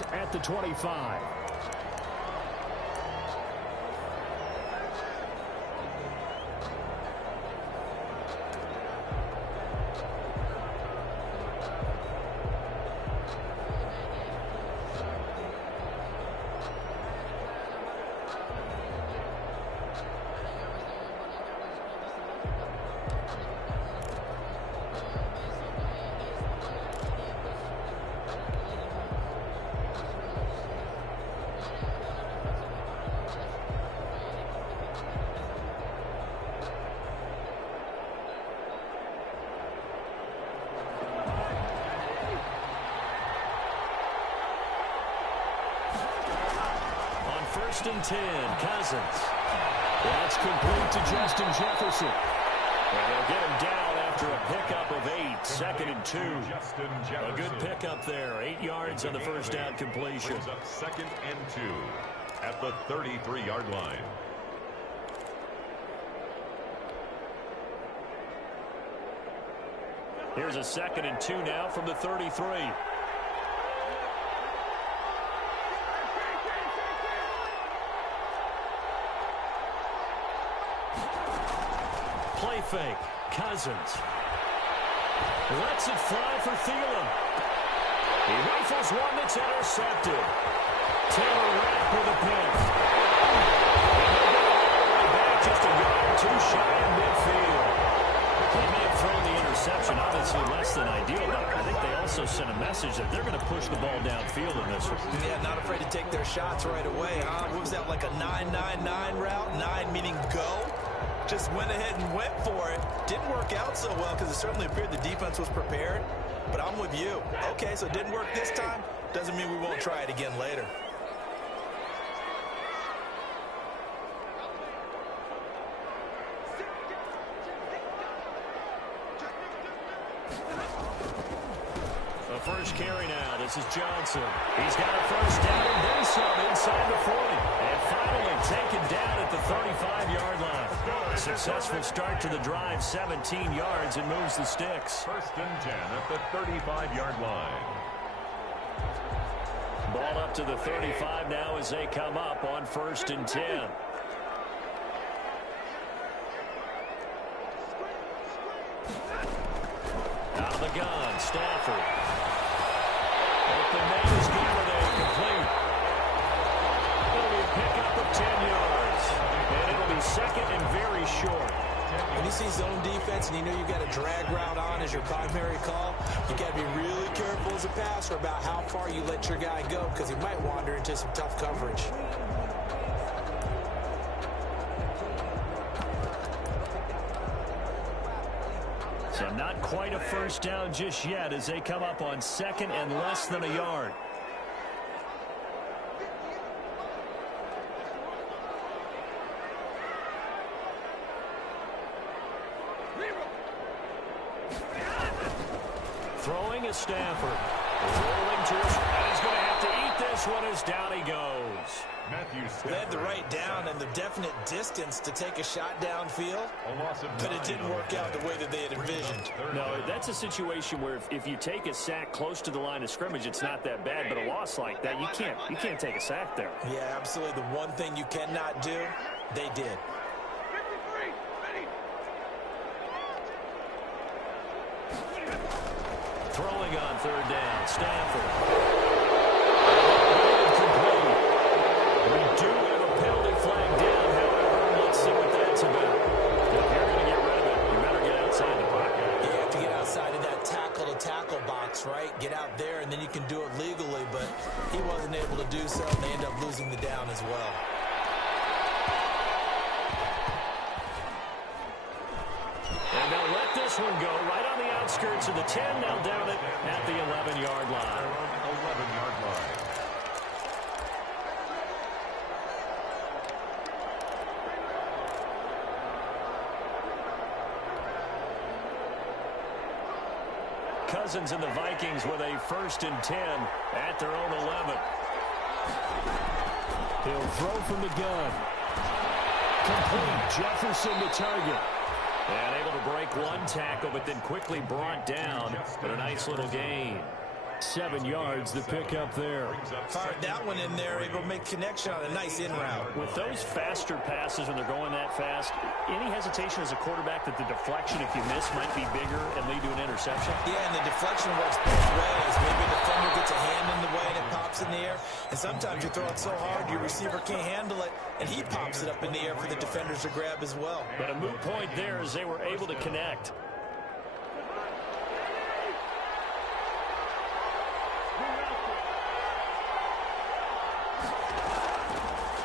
loss at the 25. First and 10, Cousins. That's complete to Justin Jefferson. And they'll get him down after a pickup of 8, 2nd and 2. A good pickup there, 8 yards on the first down completion. Brings up 2nd and 2 at the 33-yard line. Here's a 2nd and 2 now from the 33. Play fake. Cousins. Lets it fly for Thielen. He rifles one that's intercepted. Taylor Rapp with a pick. Back just a yard or two shy of midfield. They may have thrown the interception, obviously less than ideal, but I think they also sent a message that they're going to push the ball downfield in this one. Yeah, not afraid to take their shots right away, huh? What was that, like a 9-9-9 route? 9 meaning go? Just went ahead and went for it. Didn't work out so well because it certainly appeared the defense was prepared. But I'm with you. Okay, so it didn't work this time. Doesn't mean we won't try it again later. The first carry now. This is Johnson. He's got a first down and then some inside the 40. And finally taken down at the 35-yard line. Successful start to the drive, 17 yards, and moves the sticks. 1st and 10 at the 35-yard line. Ball up to the 35 now as they come up on 1st and 10. Out of the gun, Stafford. Open man is Galladay, complete. It'll be a pickup of 10 yards. And it'll be 2nd and very short. When you see zone defense and you know you've got a drag route on as your primary call, you got to be really careful as a passer about how far you let your guy go because he might wander into some tough coverage. So not quite a first down just yet as they come up on 2nd and less than a yard. Throwing is Stafford. Rolling to his right. He's going to have to eat this one as down he goes. They had the right down and the definite distance to take a shot downfield, but it didn't work out the way that they had envisioned. No, that's a situation where if you take a sack close to the line of scrimmage, it's not that bad, but a loss like that, you can't take a sack there. Yeah, absolutely. The one thing you cannot do, they did. Throwing on 3rd down, Stafford. We do have a penalty flag down, however. Let's see what that's about. If you're going to get rid of it, you better get outside the pocket. You have to get outside of that tackle-to-tackle box, right? Get out there, and then you can do it legally, but he wasn't able to do so, and they end up losing the down as well. And they'll let this one go right on the outskirts of the 10. They'll down it at the 11-yard line. 11-yard line. Cousins and the Vikings with a 1st and 10 at their own 11. He'll throw from the gun. Complete. Jefferson the target. And able to break one tackle, but then quickly brought down. But a nice little gain. 7 yards to pick up there. Fired that one in there, able to make connection on a nice in route. With those faster passes when they're going that fast, any hesitation as a quarterback that the deflection, if you miss, might be bigger and lead to an interception? Yeah, and the deflection works both ways. Maybe a defender gets a hand in the way and it pops in the air. And sometimes you throw it so hard your receiver can't handle it, and he pops it up in the air for the defenders to grab as well. But a moot point there as they were able to connect.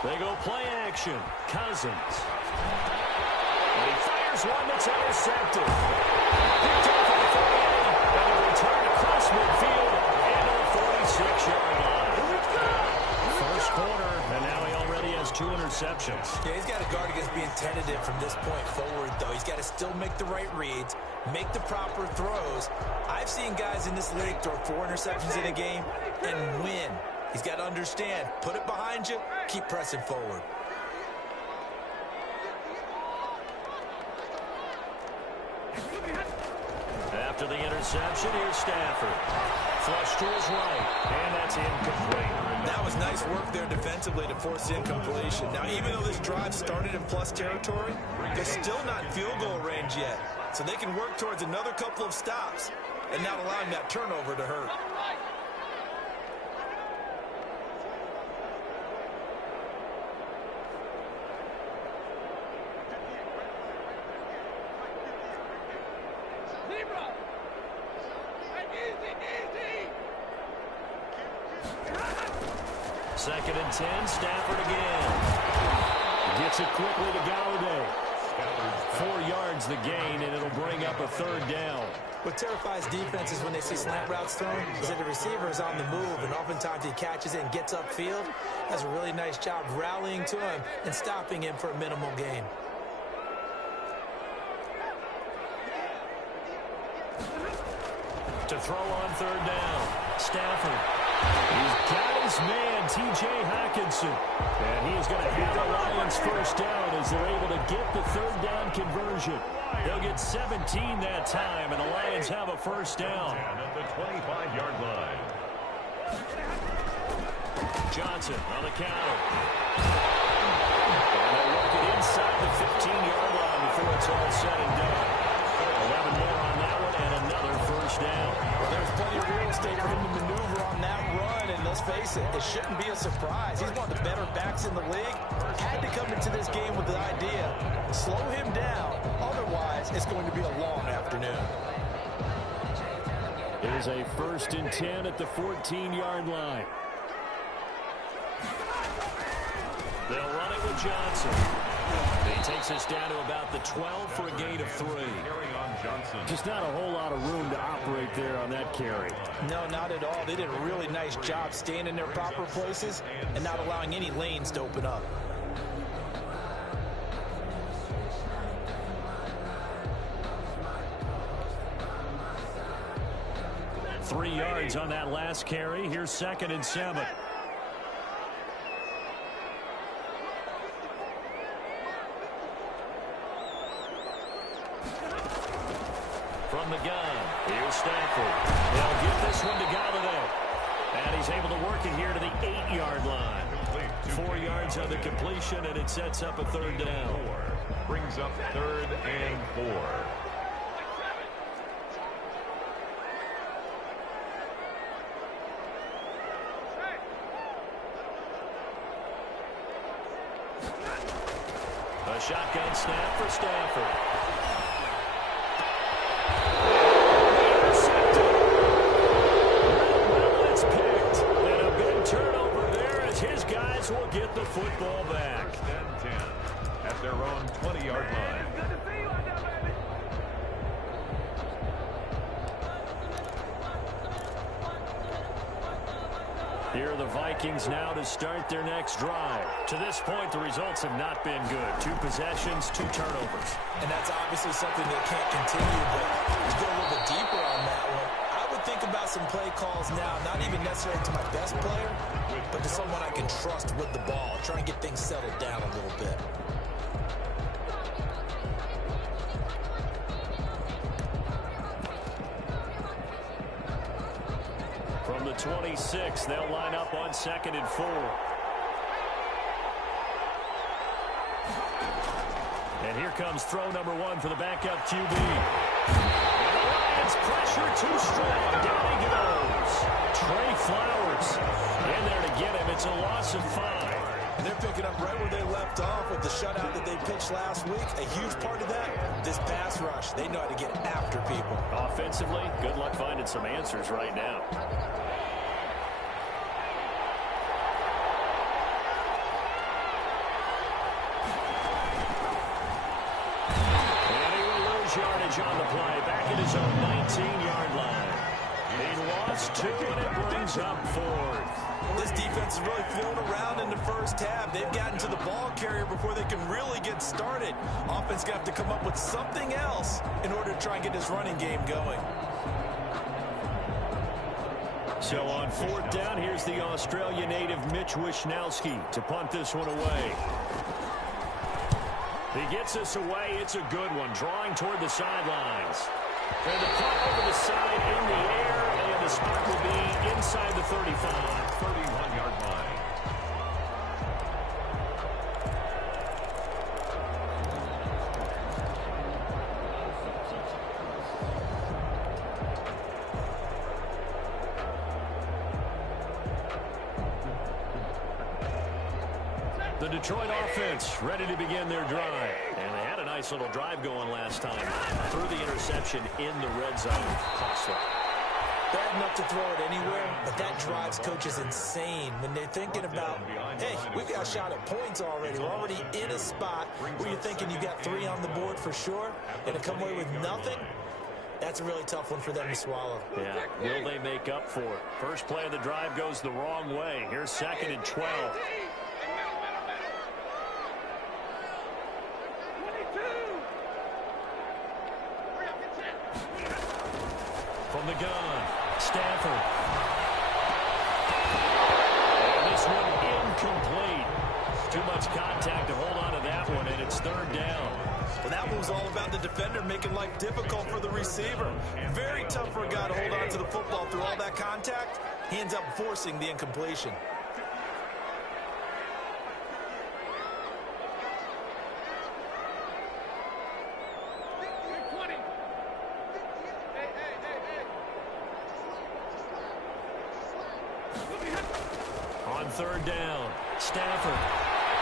They go play action. Cousins. And he fires one that's intercepted. Picked up at the 48, and a return across midfield into the 46-yard line. First quarter, and now he already has 2 interceptions. Yeah, he's got to guard against being tentative from this point forward, though. He's got to still make the right reads, make the proper throws. I've seen guys in this league throw 4 interceptions in a game and win. He's got to understand, put it behind you, keep pressing forward. After the interception, here's Stafford. Flush to his right, and that's incomplete. That was nice work there defensively to force incompletion. Now, even though this drive started in plus territory, they're still not in field goal range yet. So they can work towards another couple of stops and not allowing that turnover to hurt. Second and 10, Stafford again. Gets it quickly to Galladay. 4 yards the gain, and it'll bring up a 3rd down. What terrifies defenses when they see slant routes thrown is that the receiver is on the move, and oftentimes he catches it and gets upfield. Does a really nice job rallying to him and stopping him for a minimal gain. To throw on 3rd down, Stafford. He's got his man, T.J. Hockenson. And he is going to have the Lions first down as they're able to get the 3rd down conversion. They'll get 17 that time, and the Lions have a first down. At the 25-yard line. Johnson on the counter. And they'll work it inside the 15-yard line before it's all said and done. 11 more on that one, and another first down. Well, there's plenty of real estate for him to maneuver on that run, and let's face it, it shouldn't be a surprise. He's one of the better backs in the league. Had to come into this game with the idea, slow him down, otherwise it's going to be a long afternoon. Here's a 1st and 10 at the 14-yard line. They'll run it with Johnson. He takes us down to about the 12 for a gain of 3. Just not a whole lot of room to operate there on that carry. No, not at all. They did a really nice job staying in their proper places and not allowing any lanes to open up. Three yards on that last carry. Here's 2nd and 7. From the gun, here's Stafford. They'll get this one to Galladay. And he's able to work it here to the 8-yard line. 4 yards on the completion, and it sets up a 3rd down. Brings up 3rd and 4. A shotgun snap for Stafford. Will get the football back. 10 at their own 20-yard line. Here are the Vikings now to start their next drive. To this point, the results have not been good. 2 possessions, 2 turnovers. And that's obviously something that can't continue, but to go a little bit deeper on that one, I would think about some play calls now, not even necessarily to my best player, but to someone I can trust with the ball, try and get things settled down a little bit. From the 26. They'll line up on 2nd and 4. And here comes throw number 1 for the backup QB. And the Lions pressure too strong. Down he goes. Trey Flowers in there to get him. It's a loss of 5. They're picking up right where they left off with the shutout that they pitched last week. A huge part of that, this pass rush. They know how to get after people. Offensively, good luck finding some answers right now. And he will lose yardage on the play. Back at his own 19-yard line. He lost 2, and it brings up 4th. This defense is really feeling around in the first half. They've gotten to the ball carrier before they can really get started. Offense going to have to come up with something else in order to try and get this running game going. So on 4th down, here's the Australia native Mitch Wishnowsky to punt this one away. He gets us away. It's a good one. Drawing toward the sidelines. And the punt over the side in the air, and the spot will be inside the 35. 31-yard line. The Detroit offense ready to begin their drive. And they had a nice little drive going last time. Threw the interception in the red zone. Costly. Bad enough to throw it anywhere, but that drives coaches insane when they're thinking about, hey, we've got a shot at points already. We're already in a spot where you're thinking you got 3 on the board for sure, and to come away with nothing, that's a really tough one for them to swallow. Yeah, will they make up for it? First play of the drive goes the wrong way. Here's 2nd and 12. From the gun, Stafford. And this one incomplete. Too much contact to hold on to that one, and it's 3rd down. Well, that one was all about the defender making life difficult for the receiver. Very tough for a guy to hold on to the football through all that contact. He ends up forcing the incompletion. On 3rd down, Stafford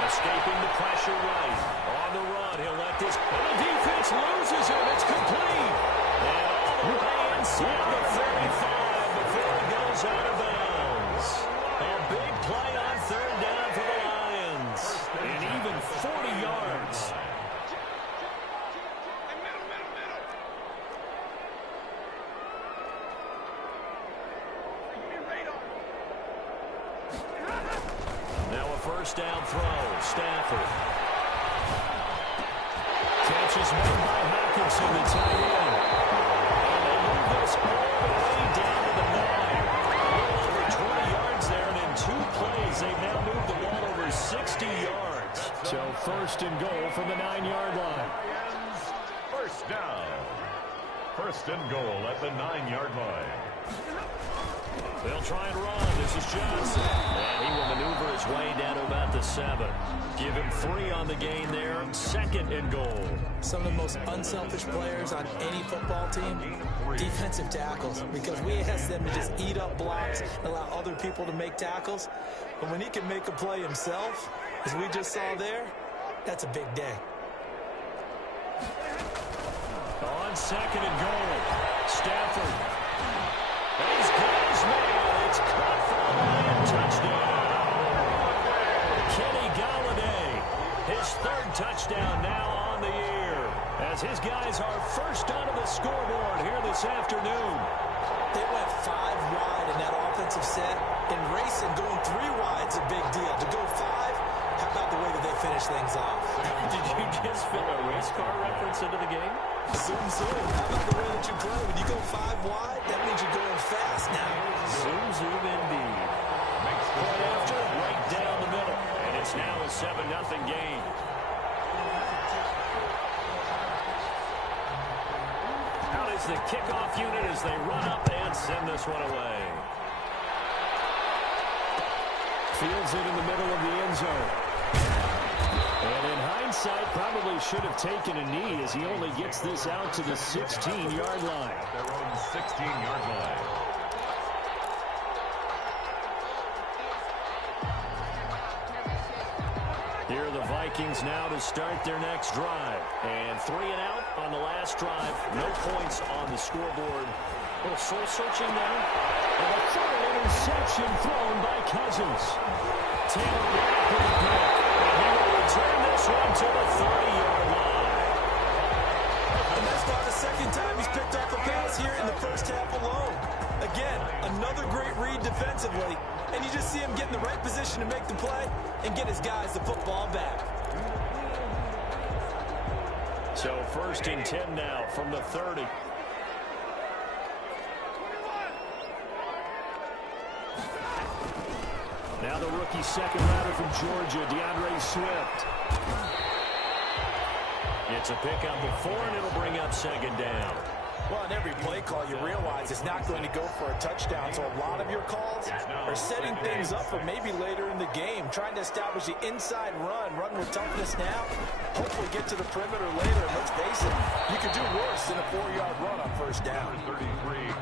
escaping the pressure right. On the run, he'll let this. And the defense loses him. It's complete. And all the way inside the 35 before it goes out of bounds. A big play on 3rd down for the Lions. And even 40 yards. Now a 1st down throw. Stafford. Catch is made by Hawkinson, the tight end. And they move this all the way down to the 9. A little over 20 yards there, and in 2 plays, they've now moved the ball over 60 yards. So 1st and goal from the 9-yard line. 1st down. 1st and goal at the 9-yard line. They'll try and run. This is Johnson. And he will maneuver his way down to about the 7. Give him 3 on the gain there. 2nd and goal. Some of the most unselfish players on any football team, defensive tackles, because we ask them to just eat up blocks and allow other people to make tackles. But when he can make a play himself, as we just saw there, that's a big day. On 2nd and goal, Stafford. He's got his man. It's caught for a Lion touchdown. Kenny Galladay, his 3rd touchdown now on the year, as his guys are first onto the scoreboard here this afternoon. They went 5 wide in that offensive set, and racing going 3 wide's a big deal. To go 5, how about the way that they finish things off? Did you just fit a race car reference into the game? Zoom, zoom. How about the way that you play? When you go 5 wide, that means you're going fast now. Zoom, zoom indeed. Right after, right down the middle. And it's now a 7-0 game. Out is the kickoff unit as they run up and send this one away. Fields it in the middle of the end zone. And in hindsight, probably should have taken a knee as he only gets this out to the 16-yard line. At their own 16-yard line. Here are the Vikings now to start their next drive. And 3 and out on the last drive. No points on the scoreboard. A little soul-searching now. And a third interception thrown by Cousins. Taylor Rapp with the pick. And he will return this one to the 30-yard line. And that's not the second time he's picked off a pass here in the first half alone. Again, another great read defensively. And you just see him get in the right position to make the play and get his guys the football back. So 1st and 10 now from the 30. Now the rookie second rounder from Georgia, DeAndre Swift. It's a pickup of 4, and it'll bring up 2nd down. Well, in every play call, you realize it's not going to go for a touchdown, so a lot of your calls are setting things up for maybe later in the game, trying to establish the inside run with toughness now, hopefully get to the perimeter later. And let's face it, you could do worse than a 4-yard run on 1st down.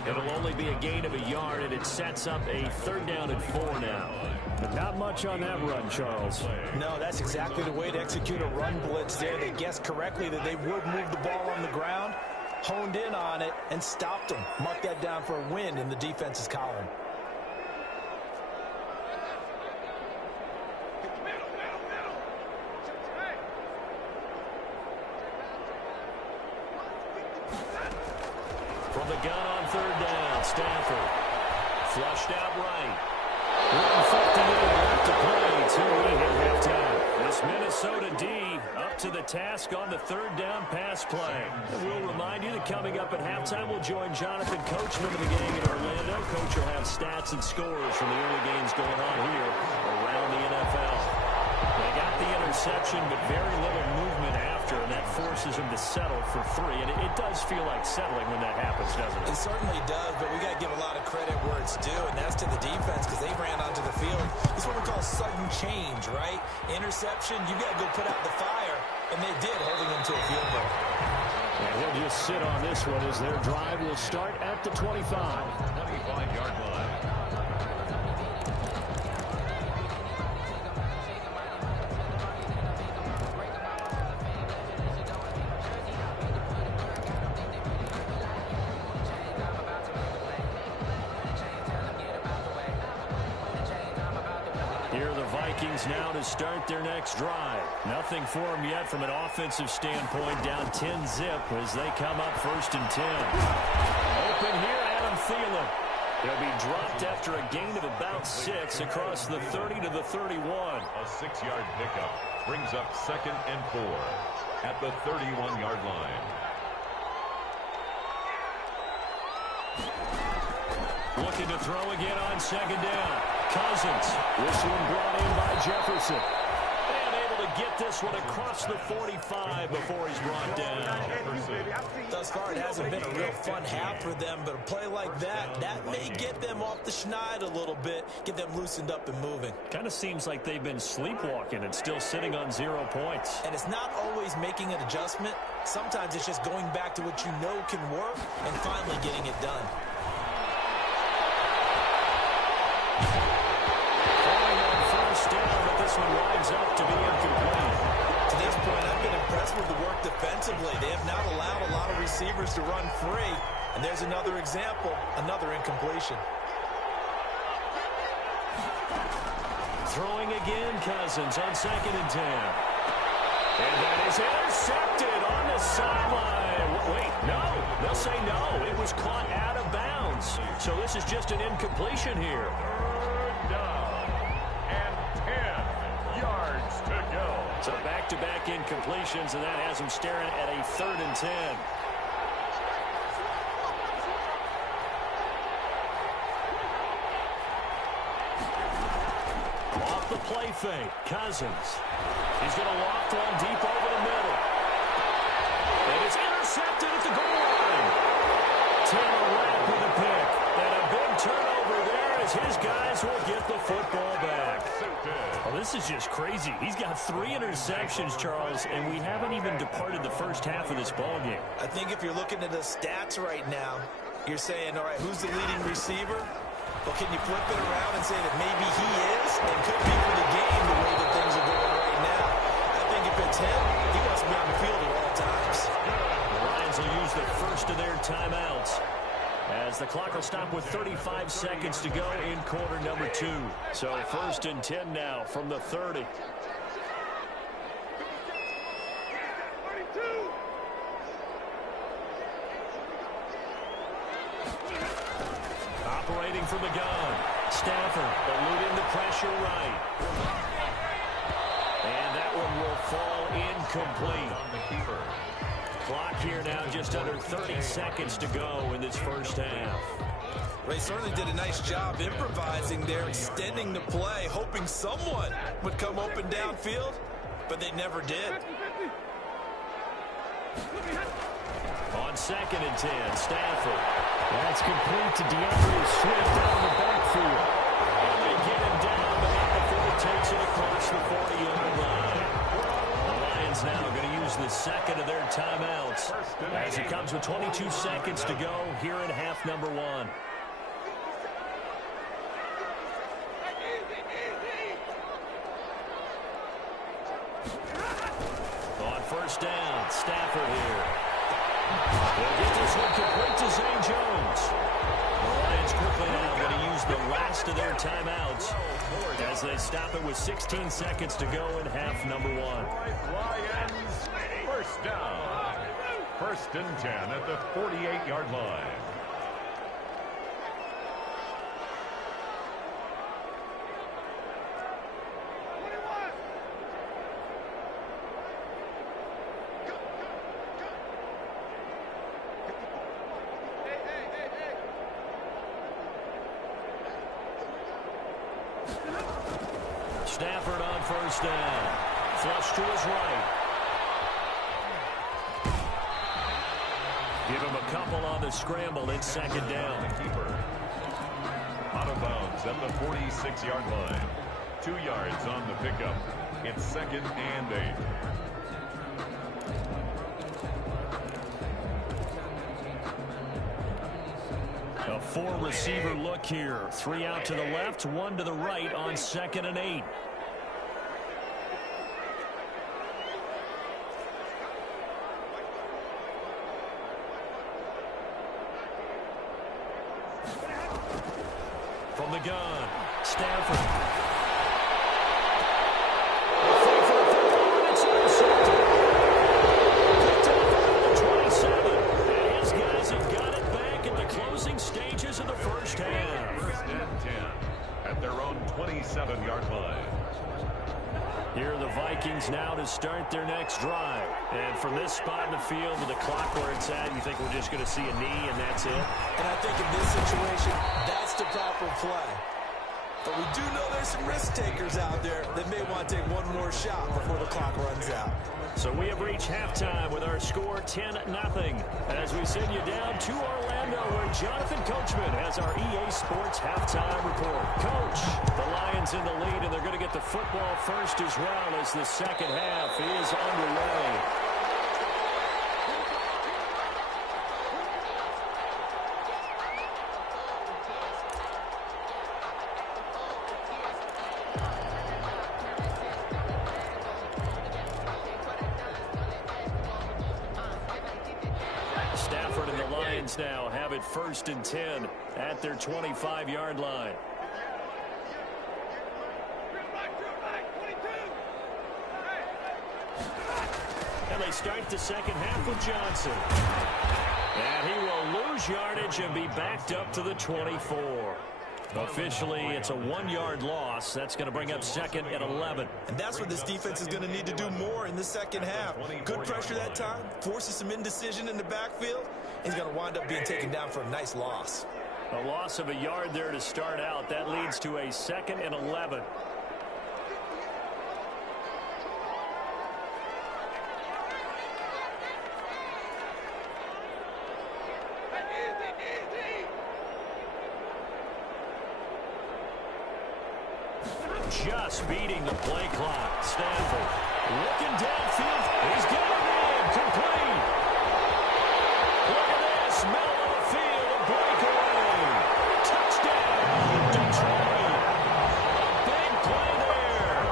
It'll only be a gain of a yard, and it sets up a 3rd down and 4 now. But not much on that run, Charles. No, that's exactly the way to execute a run blitz there. They guessed correctly that they would move the ball on the ground, honed in on it, and stopped them. Mark that down for a win in the defense's column. From the gun on 3rd down, Stafford. Flushed out right. 1:58 left to play. 2 lead at halftime. This Minnesota D up to the task on the 3rd down pass play. And we'll remind you that coming up at halftime, we'll join Jonathan Coachman of the gang in Orlando. Coach will have stats and scores from the early games going on here around the NFL. They got the interception, but very little movement after, and that forces them to settle for 3. And it does feel like settling when that happens, doesn't it? It certainly does, but we got to give a lot of credit where it's due, and that's to the defense because they ran onto the field. It's what we call sudden change, right? Interception, you got to go put out the fire, and they did, holding them to a field goal. And he'll just sit on this one as their drive will start at the 25. 25-yard line. Vikings now to start their next drive. Nothing for them yet from an offensive standpoint, down 10-zip as they come up 1st and 10. Open here, Adam Thielen. He'll be dropped after a gain of about 6 across the 30 to the 31. A 6-yard pickup brings up 2nd and 4 at the 31-yard line. Looking to throw again on 2nd down. Cousins. This one brought in by Jefferson. And able to get this one across the 45 before he's brought down. Thus far, it hasn't been a real fun half for them, but a play like that may get them off the schneid a little bit, get them loosened up and moving. Kind of seems like they've been sleepwalking and still sitting on 0 points. And it's not always making an adjustment. Sometimes it's just going back to what you know can work and finally getting it done. This one winds up to be incomplete. To this point, I've been impressed with the work defensively. They have not allowed a lot of receivers to run free. And there's another example, another incompletion. Throwing again, Cousins on 2nd and 10. And that is intercepted on the sideline. Wait, no. They'll say no. It was caught out of bounds. So this is just an incompletion here. 3rd down and 10 yards to go. So back-to-back incompletions, and that has them staring at a 3rd and 10. Off the play fake, Cousins. He's going to loft one deep over the middle. And it's intercepted at the goal line. Taylor Rapp with a pick. And a big turnover there as as his guys will get the football back. Well, this is just crazy. He's got 3 interceptions, Charles, and we haven't even departed the first half of this ball game. I think if you're looking at the stats right now, you're saying, all right, who's the leading receiver? Well, can you flip it around and say that maybe he is and could be for the game the way that things are going right now? I think if it's him, he wants to be on the field at all times. The Lions will use the first of their timeouts, as the clock will stop with 35 seconds to go in quarter number 2. So 1st and 10 now from the 30. Operating from the gun. Stafford eluding the pressure right. And that one will fall incomplete. On the keeper. Clock here now just under 30 seconds to go in this first half. They certainly did a nice job improvising there, extending the play, hoping someone would come open downfield, but they never did. On 2nd and 10, Stafford. That's complete to DeAndre Swift out of the backfield. And they get him down, but not before he takes it across the 40-yard line. The Lions now going to use the second of their timeouts as it comes with 22 seconds to go here in half number 1. On 1st down, Stafford here. They'll get this one complete to Zane Jones. The Lions quickly now going to use the last of their timeouts as they stop it with 16 seconds to go in half number 1. Lions, 1st down. 1st and 10 at the 48-yard line. Stafford on 1st down. Flush to his right. Give him a couple on the scramble in 2nd down. Keeper. Out of bounds at the 46-yard line. 2 yards on the pickup. It's 2nd and 8. A 4-receiver look here. 3 out to the left, 1 to the right on 2nd and 8. From the gun, Stafford. It's intercepted. Picked up around the 27. And his guys have got it back in the closing stages of the first half. 1st and 10 at their own 27-yard line. Here are the Vikings now to start their next drive. And from this spot in the field with the clock where it's at, you think we're just going to see a knee and that's it? And I think in this situation, that's the proper play. But we do know there's some risk takers out there that may want to take one more shot before the clock runs out. So we have reached halftime with our score 10-0 as we send you down to Orlando where Jonathan Coachman has our EA Sports halftime report. Coach, the Lions in the lead and they're going to get the football first as well as the second half is underway. Now have it 1st and 10 at their 25-yard line. And they start the second half with Johnson. And he will lose yardage and be backed up to the 24. Officially, it's a 1-yard loss. That's going to bring up 2nd and 11. And that's what this defense is going to need to do more in the second half. Good pressure that time, forces some indecision in the backfield. He's going to wind up being taken down for a nice loss. A loss of a yard there to start out. That leads to a 2nd and 11. just beating the play clock. Stanford looking downfield. He's got it in. Complete. Look at this. Middle of the field. A breakaway. Touchdown. Detroit. A big play there.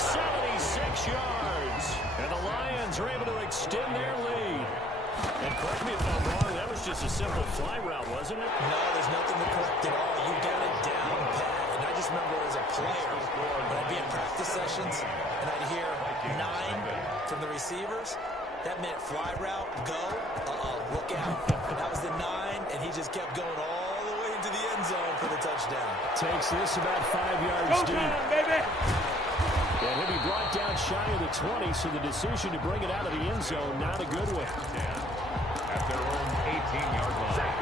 76 yards. And the Lions are able to extend their lead. And correct me if I'm wrong, that was just a simple fly route, wasn't it? No, there's nothing to correct at all. You got it down pat. And I just remember as a player, when I'd be in practice sessions, and I'd hear 9 from the receivers, that meant fly route, go, look out. That was the 9, and he just kept going all the way into the end zone for the touchdown. Takes this about 5 yards deep. Go, baby! And he'll be brought down shy of the 20, so the decision to bring it out of the end zone, not a good one. At their own 18-yard line.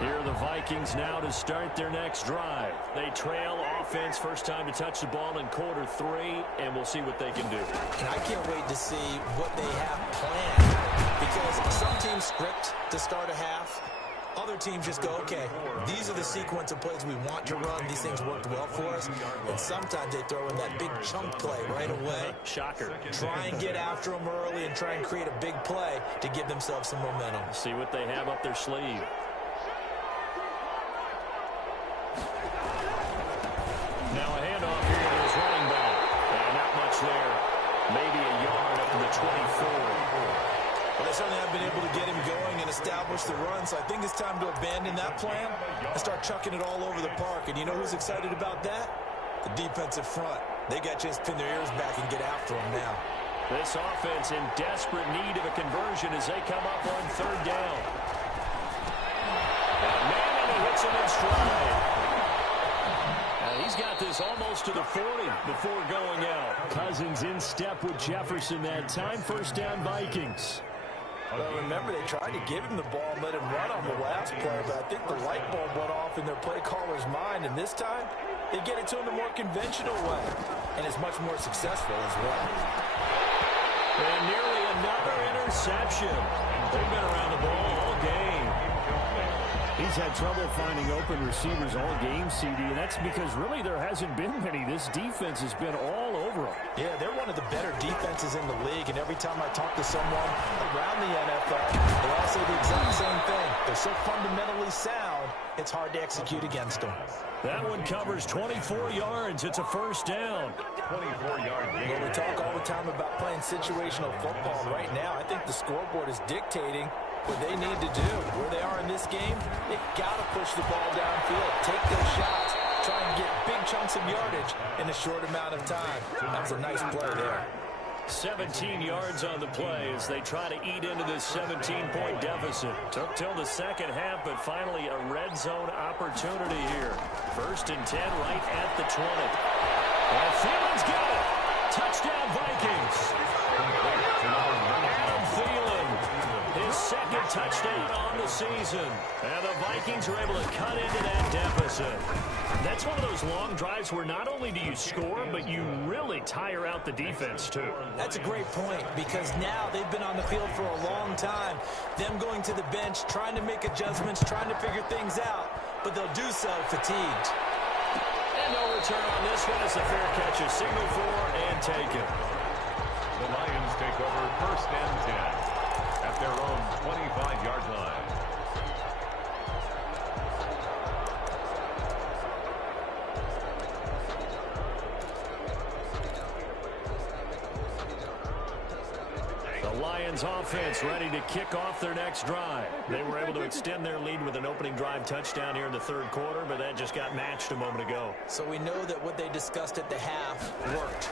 Here are the Vikings now to start their next drive. They trail offense, first time to touch the ball in quarter 3, and we'll see what they can do. And I can't wait to see what they have planned, because some teams script to start a half. Other teams just go, okay, these are the sequence of plays we want to run. These things worked well for us. And sometimes they throw in that big chunk play right away. Shocker. Try and get after them early and try and create a big play to give themselves some momentum. See what they have up their sleeve. Now a handoff here to his running back. And not much there. Maybe a yard up to the 24. Well, they certainly have been able to get him going and establish the run, so I think it's time to abandon that plan and start chucking it all over the park. And you know who's excited about that? The defensive front. They got a chance to pin their ears back and get after him now. This offense in desperate need of a conversion as they come up on 3rd down. And Manning hits him in stride. He's got this almost to the 40 before going out. Cousins in step with Jefferson that time. First down, Vikings. Well, remember, they tried to give him the ball and let him run on the last play, but I think the light bulb went off in their play caller's mind, and this time they get it to him the more conventional way, and it's much more successful as well. And nearly another interception. They've been around the ball all game. He's had trouble finding open receivers all game, CD, and that's because really there hasn't been many. This defense has been all over them. Yeah, they're one of the better defenses in the league, and every time I talk to someone around the NFL, they all say the exact same thing. They're so fundamentally sound, it's hard to execute against them. That one covers 24 yards. It's a first down. 24-yard gain. Well, we talk all the time about playing situational football. Right now, I think the scoreboard is dictating what they need to do. Where they are in this game, they've got to push the ball downfield, take those shots, try and get big chunks of yardage in a short amount of time. That was a nice play there. 17 yards on the play as they try to eat into this 17-point deficit. Took till the second half, but finally a red zone opportunity here. 1st and 10 right at the 20. And Thielen's got it. Touchdown, Vikings. Adam Thielen, his 2nd touchdown on the season. And the Vikings are able to cut into that deficit. That's one of those long drives where not only do you score, but you really tire out the defense, too. That's a great point, because now they've been on the field for a long time. Them going to the bench, trying to make adjustments, trying to figure things out, but they'll do so fatigued. And no return on this one as the fair catch is signaled for and taken. The Lions take over 1st and 10 at their own 25-yard line. The Lions offense ready to kick off their next drive. They were able to extend their lead with an opening drive touchdown here in the 3rd quarter, but that just got matched a moment ago. So we know that what they discussed at the half worked.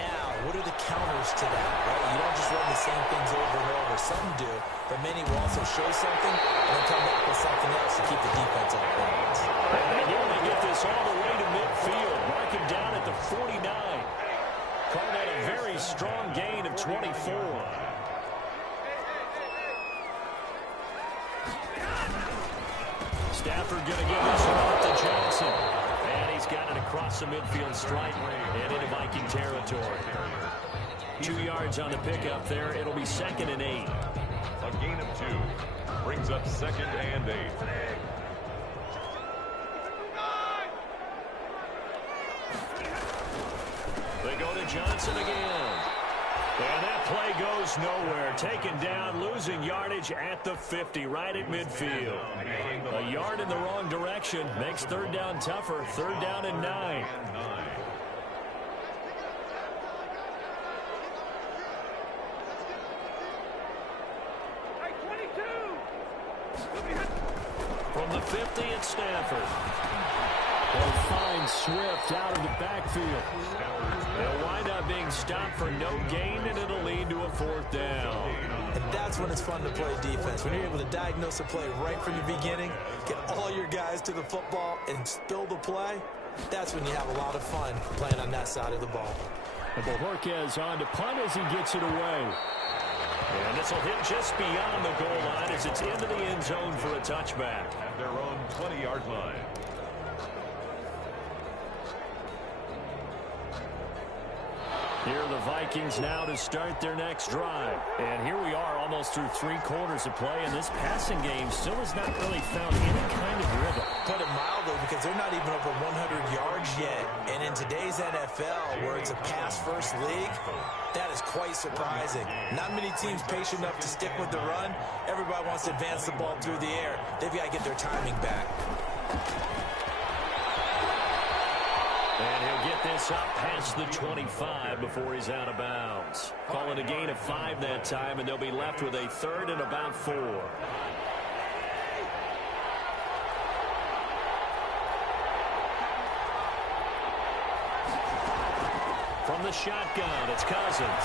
Now, what are the counters to that, right? You don't just run the same things over and over. Some do, but many will also show something and then come back with something else to keep the defense off balance. And they nearly get this all the way to midfield. Mark him down at the 49. Call that a very strong gain of 24. Stafford going to give this one off to Johnson. And he's got it across the midfield stripe and into Viking territory. 2 yards on the pickup there. It'll be 2nd and 8. A gain of 2. Brings up 2nd and 8. They go to Johnson again. And that play goes nowhere. Taken down, losing yardage at the 50, right at midfield. A yard in the wrong direction makes 3rd down tougher. 3rd down and 9. From the 50, it's Stafford. They'll find Swift out of the backfield. They'll wind up being stopped for no gain, and it'll lead to a 4th down. And that's when it's fun to play defense. When you're able to diagnose a play right from the beginning, get all your guys to the football, and spill the play, that's when you have a lot of fun playing on that side of the ball. And Bojorquez on to punt as he gets it away. And this will hit just beyond the goal line as it's into the end zone for a touchback. At their own 20-yard line. Here are the Vikings now to start their next drive. And here we are almost through 3 quarters of play, and this passing game still has not really found any kind of rhythm. Put it mildly, because they're not even over 100 yards yet. And in today's NFL, where it's a pass-first league, that is quite surprising. Not many teams patient enough to stick with the run. Everybody wants to advance the ball through the air. They've got to get their timing back. And he'll get this up past the 25 before he's out of bounds. Calling a gain of 5 that time, and they'll be left with a 3rd and about 4. From the shotgun, it's Cousins.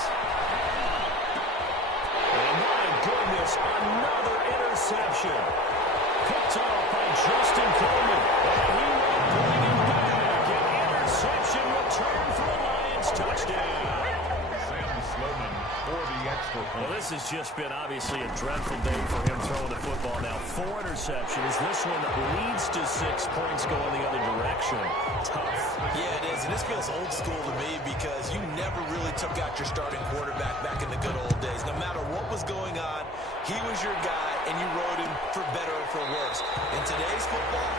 And my goodness, another interception. Picked off by Justin Coleman. And he will bring it back. An interception return for a Lions touchdown. Sam Sloman for the extra point. Well, this has just been obviously a dreadful day for him throwing the football. Now 4 interceptions. This one leads to 6 points going the other direction. Tough. Yeah, it is, and this feels old school to me because you never really took out your starting quarterback back in the good old days. No matter what was going on, he was your guy, and you rode him for better or for worse. In today's football,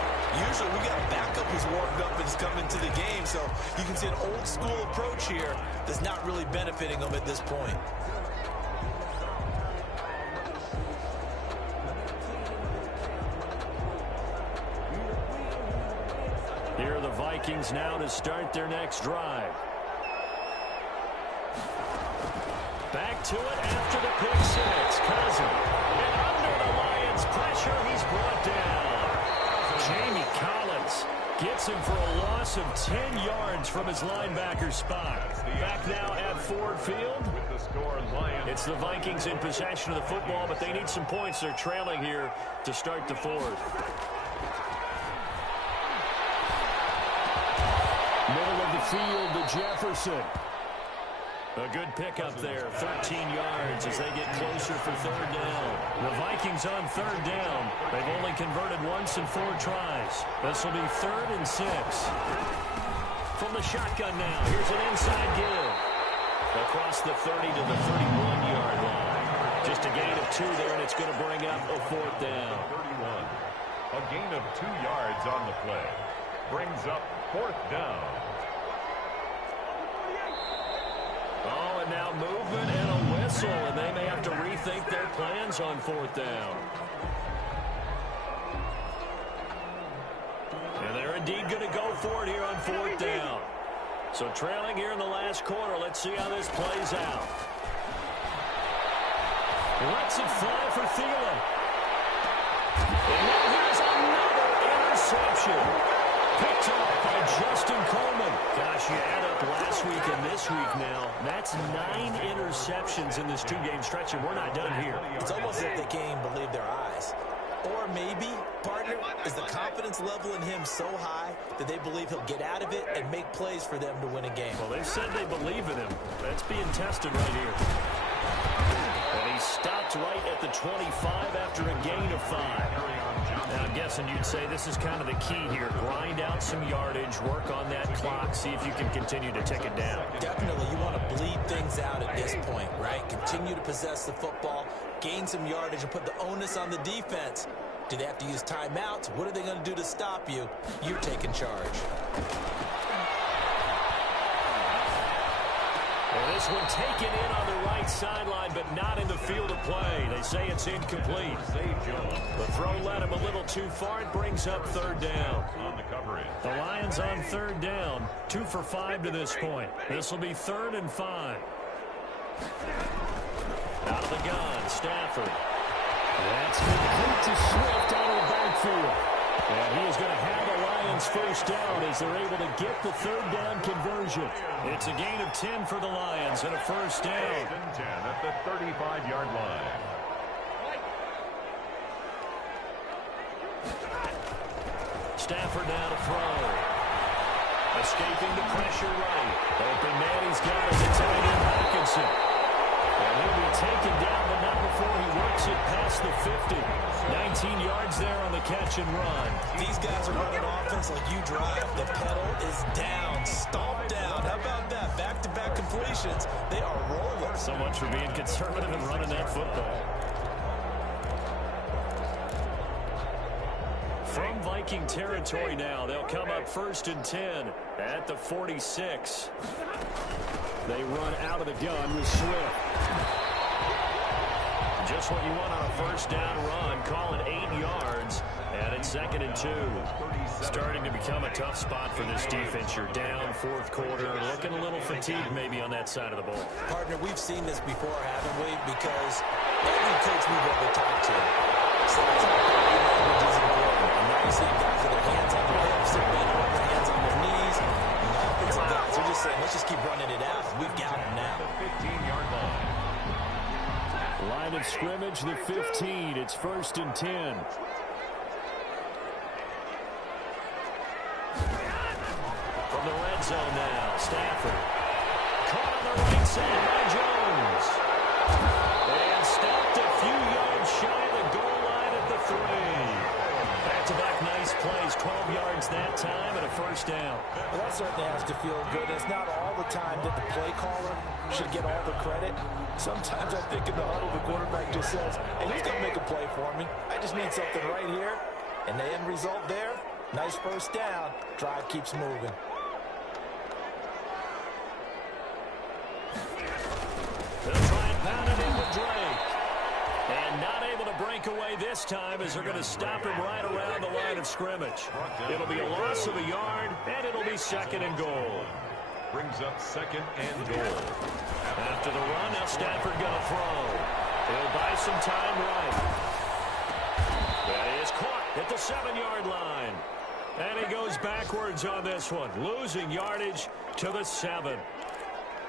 usually we got a backup who's warmed up and is coming to the game, so you can see an old school approach here that's not really benefiting them at this point. Here are the Vikings now to start their next drive. Back to it after the pick 6. Cousins. And under the Lions' pressure, he's brought down. Jamie Collins gets him for a loss of 10 yards from his linebacker spot. Back now at Ford Field. With the score, Lions. It's the Vikings in possession of the football, but they need some points. They're trailing here to start the 4th. Middle of the field to Jefferson. A good pickup there, 13 yards as they get closer for 3rd down. The Vikings on 3rd down. They've only converted once in 4 tries. This will be 3rd and 6. From the shotgun now, here's an inside give. Across the 30 to the 31-yard line. Just a gain of 2 there, and it's going to bring up a 4th down. 31. A gain of 2 yards on the play. Brings up 4th down. Oh, and now movement and a whistle, and they may have to rethink their plans on 4th down. And they're indeed going to go for it here on 4th down. So trailing here in the last quarter, let's see how this plays out. Lets it fly for Thielen. And now here's another interception. Picked off by Justin Coleman. Gosh, you add up last week and this week now. That's 9 interceptions in this 2-game stretch, and we're not done here. It's almost like they can't even believe their eyes. Or maybe, partner, is the confidence level in him so high that they believe he'll get out of it and make plays for them to win a game. Well, they've said they believe in him. That's being tested right here. And he stopped right at the 25 after a gain of 5. Now, I'm guessing you'd say this is kind of the key here. Grind out some yardage, work on that clock, see if you can continue to tick it down. Definitely, you want to bleed things out at this point, right? Continue to possess the football, gain some yardage, and put the onus on the defense. Do they have to use timeouts? What are they going to do to stop you? You're taking charge. Well, this one taken in on the right sideline, but not in the field of play. They say it's incomplete. The throw led him a little too far. It brings up third down. On the coverage. The Lions on third down, 2 for 5 to this point. This will be 3rd and 5. Out of the gun, Stafford. That's complete to Swift out of the backfield. And he is going to have the Lions first down as they're able to get the third down conversion. It's a gain of 10 for the Lions and a first down. 3rd and 10 at the 35-yard line. Stafford now to throw. Escaping the pressure right. Open man, he's got it. It's tight end Hawkinson. And he'll be taken down, but not before he works it past the 50. 19 yards there on the catch and run. These guys are running offense like you drive. The pedal is down, stomped down. How about that? Back-to-back completions. They are rolling. So much for being conservative and running that football. From Viking territory now, they'll come up 1st and 10 at the 46. They run out of the gun with Swift. Just what you want on a first down run. Call it 8 yards. And it's 2nd and 2. Starting to become a tough spot for this defense. You're down 4th quarter. Looking a little fatigued maybe on that side of the ball. Partner, we've seen this before, haven't we? Because every coach we've ever talked to says body language is important. And now you see guys with their hands on their hips, they're bending with their hands on their knees. And the offensive guys are just saying, let's just keep running it out. We've got them now. The 15-yard line. Line of scrimmage, the 15. It's 1st and 10. From the red zone now, Stafford. Caught on the right side by Jones. And stopped a few yards shy of the goal line at the 3. Back-to-back nice plays, 12 yards that time and a first down. Well, that certainly has to feel good. It's not all the time that the play caller should get all the credit. Sometimes I think in the huddle, the quarterback just says, hey, who's going to make a play for me? I just need something right here. And the end result there, nice first down. Drive keeps moving. They'll try and pound it in with Drake. And not able to break away this time as they're going to stop him right around the line of scrimmage. It'll be a loss of a yard, and it'll be 2nd and goal. Brings up 2nd and goal. After the run, now Stafford going to throw. He'll buy some time right. That is caught at the 7-yard line. And he goes backwards on this one, losing yardage to the 7.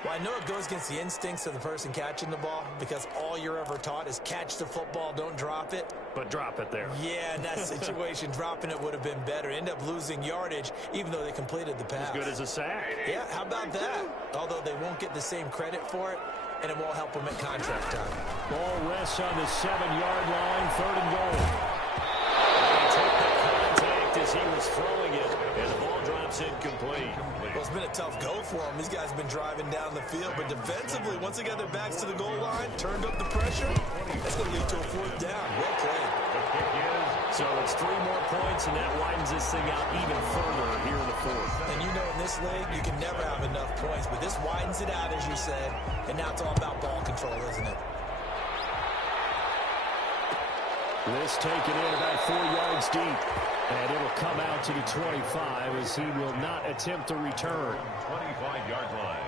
Well, I know it goes against the instincts of the person catching the ball because all you're ever taught is catch the football, don't drop it. But drop it there. Yeah, in that situation, dropping it would have been better. End up losing yardage, even though they completed the pass. As good as a sack. Yeah, how about that? Although they won't get the same credit for it, and it won't help them at contract time. Ball rests on the 7-yard line, 3rd and goal. He took the contact as he was throwing it, and the ball drops incomplete. Well, it's been a tough go for them. These guys have been driving down the field, but defensively, once they got their backs to the goal line, turned up the pressure, that's going to lead to a 4th down. Well played. So it's 3 more points, and that widens this thing out even further here in the 4th. And you know in this league, you can never have enough points, but this widens it out, as you said, and now it's all about ball control, isn't it? This taken in about 4 yards deep. And it'll come out to the 25 as he will not attempt to return. 25-yard line.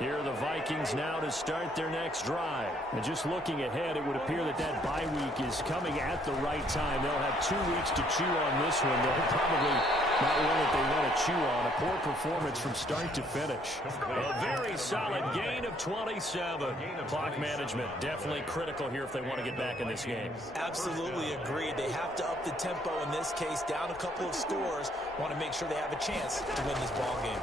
Here are the Vikings now to start their next drive. And just looking ahead, it would appear that that bye week is coming at the right time. They'll have 2 weeks to chew on this one. They'll probably not one that they want to chew on. A poor performance from start to finish. A very solid gain of 27. Clock management definitely critical here if they want to get back in this game. Absolutely agreed. They have to up the tempo in this case, down a couple of scores. Want to make sure they have a chance to win this ball game.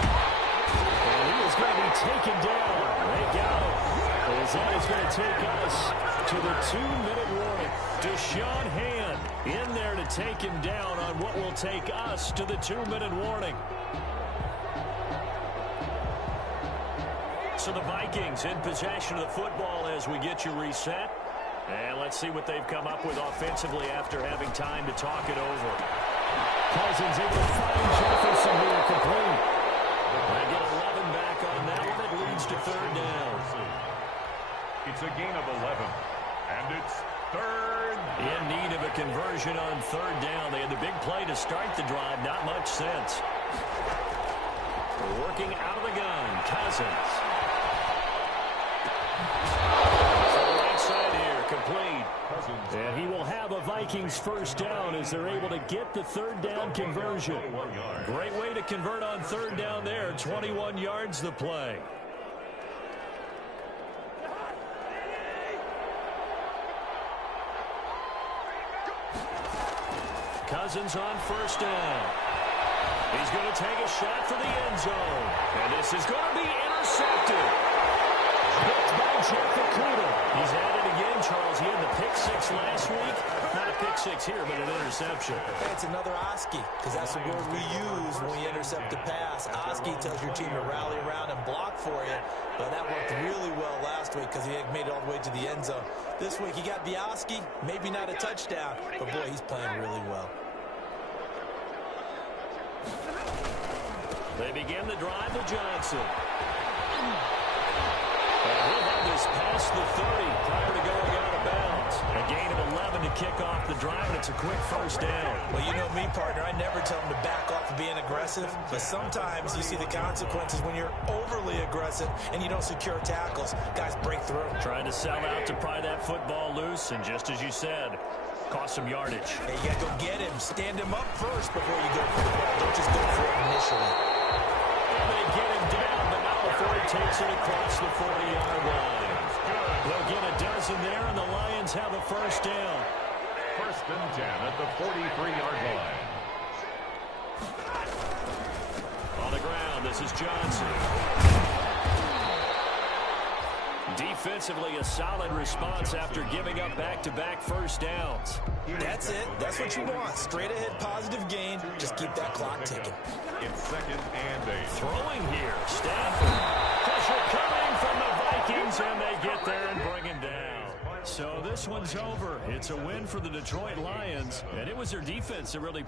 And he is going to be taken down. They go. As that is going to take us to the 2-minute warning. Deshaun Hand in there to take him down on what will take us to the 2-minute warning. So the Vikings in possession of the football as we get you reset. And let's see what they've come up with offensively after having time to talk it over. Cousins able to find Jefferson here complete. They get 11 back on that one. It leads to third down. It's a gain of 11. And it's third. In need of a conversion on third down. They had the big play to start the drive. Not much sense. Working out of the gun. Cousins. Complete. And he will have a Vikings first down as they're able to get the third down conversion. Great way to convert on third down there. 21 yards the play. Cousins on first down. He's going to take a shot for the end zone. And this is going to be intercepted. Picked by Jeff Okudah. He's at it again, Charles. He had the pick six last week. Not a pick six here, but an interception. It's another Oski, because that's the word we use when we intercept a pass. Oski tells your team to rally around and block for you. But that worked really well last week because he made it all the way to the end zone. This week he got the Oski, maybe not a touchdown, but boy, he's playing really well. They begin the drive with Johnson. And he'll have this past the 30 prior to going out of bounds. A gain of 11 to kick off the drive, and it's a quick first down. Well, you know me, partner. I never tell them to back off of being aggressive, but sometimes you see the consequences when you're overly aggressive and you don't secure tackles. Guys break through. Trying to sell out to pry that football loose, and just as you said, cost some yardage. Hey, you got to go get him. Stand him up first before you go for the ball. Don't just go for it initially. And they get him down, but not before he takes it across the 40-yard line. They'll get a dozen there, and the Lions have a first down. First and 10 at the 43-yard line. On the ground, this is Johnson. Defensively, a solid response after giving up back-to-back first downs. That's it. That's what you want. Straight ahead, positive gain. Just keep that clock ticking. It's second and 8. Throwing here, Stafford. Pressure coming from the Vikings, and they get there and bring him down. So this one's over. It's a win for the Detroit Lions, and it was their defense that really